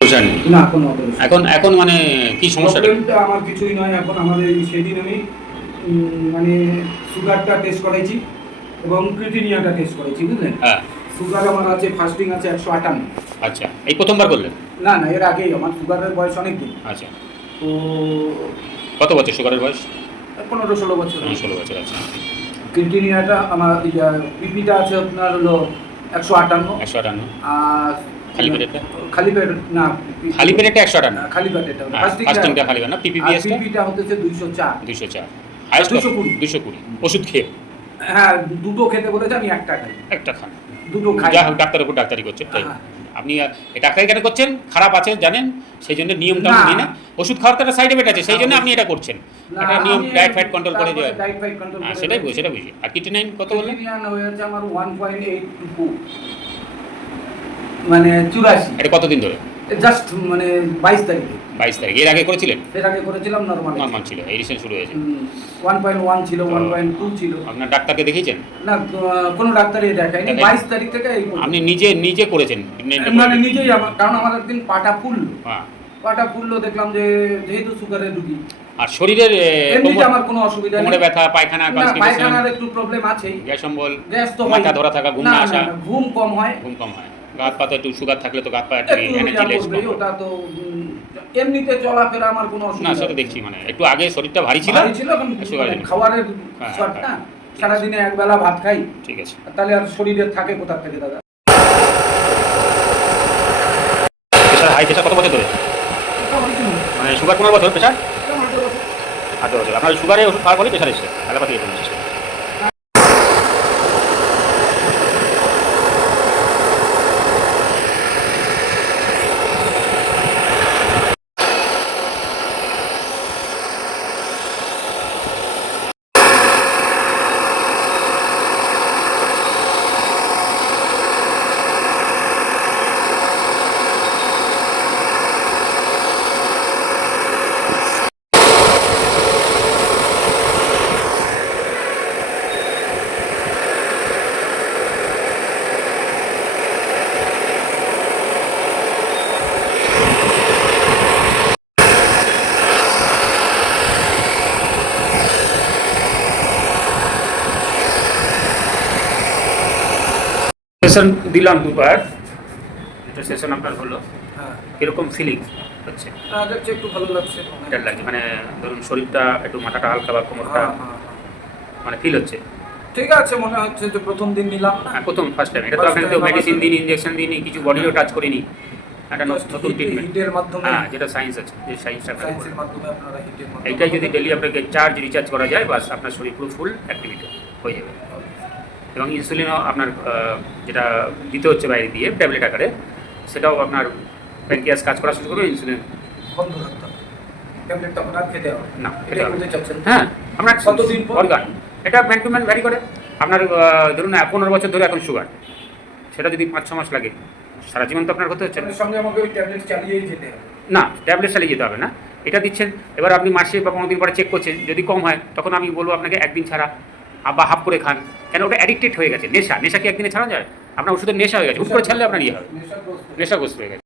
সমস্যা নেই না কোনো অপারেশন এখন এখন মানে কি সমস্যাটা প্রবলেমটা আমার কিছুই নয়। এখন আমাদের সেদিন আমি মানে সুগারটা টেস্ট করেছি এবং ক্রিটিনিয়াটা টেস্ট করেছি, বুঝলেন। হ্যাঁ সুগার আমার আছে, ফাস্টিং আছে 158। আচ্ছা এই প্রথমবার করলেন? না না, এর আগেই আমার সুগারের বয়স অনেক দিন। আচ্ছা তো কত বছর সুগারের বয়স? 15-16 বছর। 16 বছর। আচ্ছা ক্রিটিনিয়াটা আমার পিপিটা আছে আপনার হলো 158। 158। আর খালি পেটেরটা? খালি পেট না, খালি পেটেরটা 158। খালি পেটেরটা ফাস্টিংটা খালি না, পিপিপিএসটা পিপিটা হতেছে 204। 204 হাইস্ট 220। 220 ওষুধ খেয়ে? হ্যাঁ, দুটো খেতে বলেছে, আমি একটা খাই। একটা খান, দুটো খাই। যা হোক ডাক্তারের উপর ডাক্তারি করছেন তাই। হ্যাঁ। আপনি এই ডাক্তারি কেন করছেন? খারাপ আছে জানেন, সেই জন্য নিয়মটা না। মেনে ওষুধ খাওয়ার তো একটা সাইড এফেক্ট আছে, সেই জন্য আপনি এটা করছেন। না, একটা নিয়ম আমি ডায়েট ফাইট কন্ট্রোল করে যে ডায়েট ফাইট কন্ট্রোল করে সেটাই বুঝি সেটা বুঝি। আর কিটিনাইন কত বললেন? ক্রিটিনিয়ান হয়েছে আমার 1.82, মানে 84। এটা কতদিন ধরে? জাস্ট মানে 22 তারিখে। 22 তারিখ। এর আগে করেছিলেন? এর আগে করেছিলাম নরমাল। নর্মাল ছিল, এই রিসেন্ট শুরু হয়েছে। 1.1 ছিল, 1.2 ছিল। আপনার ডাক্তারকে দেখিয়েছেন? না, কোনো ডাক্তারই দেখায়নি। দেখায়নি? 22 তারিখ থেকে এই পর্যন্ত। আপনি নিজে করেছেন? মানে নিজেই আমার, কারণ আমার একদিন পাটা ফুললো। হ্যাঁ। পাটা ফুললো, দেখলাম যে যেহেতু সুগারের রুগী, আর শরীরের এমনিতে আমার কোনো অসুবিধা নেই। কোমরে ব্যথা, পায়খানা, না, কনস্টিপেশন, পায়খানার একটু প্রবলেম আছেই। গ্যাস অম্বল, গ্যাস তো মাথা ধরা থাকা, ঘুম না আসা? ঘুম কম হয়। ঘুম কম হয়। গাত পাতা একটু সুগার থাকলে তো গাত পা একটু একটু এনার্জি লেস করবেই, ওটা তো এমনিতে চলাফেরা আমার কোনো না, অসুবিধা সেটা নেই। দেখছি মানে একটু আগে শরীরটা ভারী ছিল, ভারী ছিল, এখন সুগার মানে খাবারের হ্যাঁ, শর্ট না। হ্যাঁ। সারাদিনে একবেলা ভাত খাই, ঠিক আছে। তাহলে আর শরীরে থাকে কোথা থেকে দাদা? প্রেশার হাই, প্রেশার কত বছর ধরে? মানে সুগার 15 বছর, প্রেশার 8 বছর। আপনার সুগারে ওষুধ খাওয়ার পরে প্রেশার এসেছে, অ্যালোপ্যাথি এসেছে। সেশন দিলাম দুবার, এটা সেশন আপনার হলো, হ্যাঁ, কিরকম ফিলিং হচ্ছে? আগের চেয়ে একটু ভালো লাগছে। এটা লাগছে মানে ধরুন শরীরটা একটু, মাথাটা হালকা বা কোমরটা হ্যাঁ, হ্যাঁ, মানে ফিল হচ্ছে? ঠিক আছে, মনে হচ্ছে যে প্রথম দিন নিলাম না, হ্যাঁ, প্রথম ফার্স্ট টাইম। এটা তো First আপনাকে time তো আমার মেডিসিন তো- দিন, ইনজেকশন দিন, কিছু বডিও টাচ করিনি, একটা নতুন ট্রিটমেন্ট। হিটের মাধ্যমে, হ্যাঁ, যেটা সায়েন্স আছে, যে সায়েন্সটা সায়েন্সের মাধ্যমে আপনারা হিটের মাধ্যমে, এইটাই যদি ডেলি আপনাকে চার্জ রিচার্জ করা যায়, বাস আপনার শরীর পুরো ফুল অ্যাক্টিভিটি হয়ে যাবে। এবং ইনসুলিনও আপনার যেটা দিতে হচ্ছে বাইরে দিয়ে ট্যাবলেট আকারে, সেটাও আপনার প্যানক্রিয়াস কাজ করা শুরু করবে, ইনসুলিন বন্ধ রাখতে হবে। ট্যাবলেটটা আপনার খেতে হবে না, এটা খেতে হবে। বলতে চাচ্ছেন? হ্যাঁ, আপনার কতদিন পর? অর্গান, এটা ম্যান টু ম্যান ভ্যারি করে। আপনার ধরুন 15 বছর ধরে এখন সুগার, সেটা যদি 5-6 মাস লাগে, সারা জীবন তো আপনার হতে হচ্ছে না। এর সঙ্গে আমাকে ওই ট্যাবলেট চালিয়েই যেতে হবে? না, ট্যাবলেট চালিয়ে যেতে হবে না, এটা দিচ্ছেন। এবার আপনি মাসে বা 15 দিন পরে চেক করছেন, যদি কম হয় তখন আমি বলবো আপনাকে একদিন ছাড়া বা হাফ করে খান। কেন? ওটা অ্যাডিক্টেড হয়ে গেছে, নেশা। নেশা কি একদিনে ছাড়া যায়? আপনার ওষুধের নেশা হয়ে গেছে, হুট করে ছাড়লে আপনার ইয়ে হবে, নেশাগ্রস্ত। নেশাগ্রস্ত হয়ে গেছে।